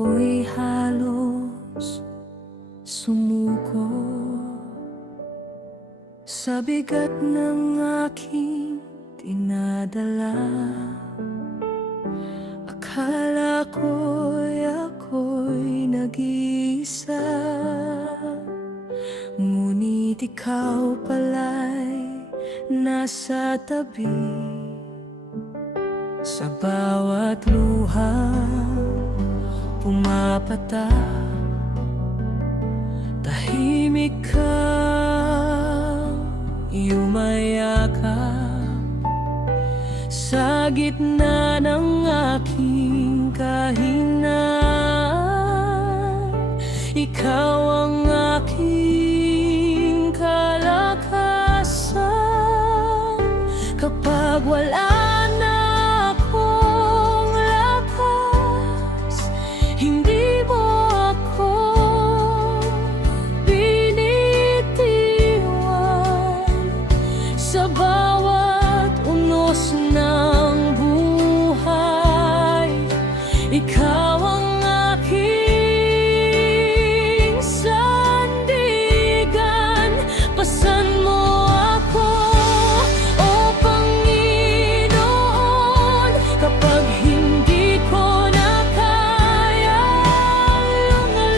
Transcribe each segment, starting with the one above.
ako'y halos sumuko sa bigat ng aking dinadala. Akala ko'y ako'y nag-iisa, ngunit ikaw pala'y nasa tabi. Sa bawat luha pumapata, tahimik kang yumayakap sa gitna ng aking kahinaan. Ikaw ang aking kalakasan kapag wala na akong lakas. Hindi mo ako binitiwan sa bawat unos ng buhay. Ikaw ang aking sandigan. Pasan mo ako, O Panginoon, kapag hindi ko na kayang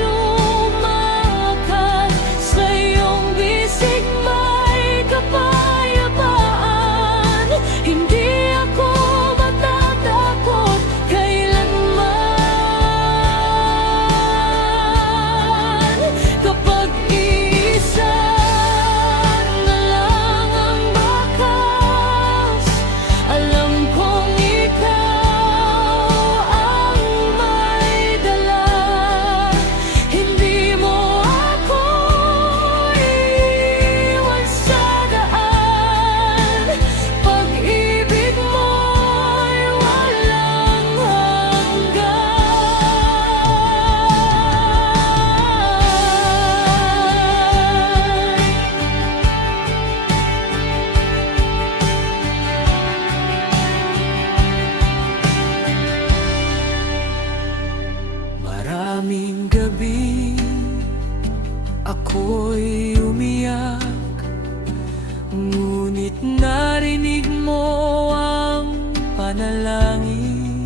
lumakad. Sa iyong bisig may kapayapaan. Hindi ako matatakot kailanman. Kapag iisa na lang ang bakas, alam kong ikaw ang may dala. Hindi mo ako iiwan sa daan. Pag-ibig mo'y walang hanggan. Maraming gabi ako'y umiyak, ngunit narinig mo ang panalangin.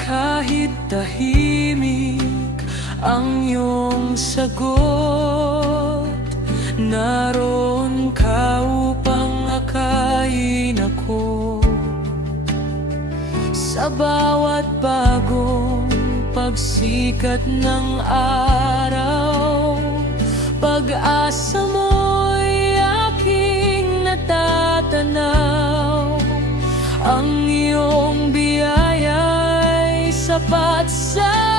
Kahit tahimik ang iyong sagot, naroon ka upang akayin ako. Sa bawat bagong pagsikat ng araw, pag-asa mo'y aking natatanaw. Ang iyong biyaya'y sapat sa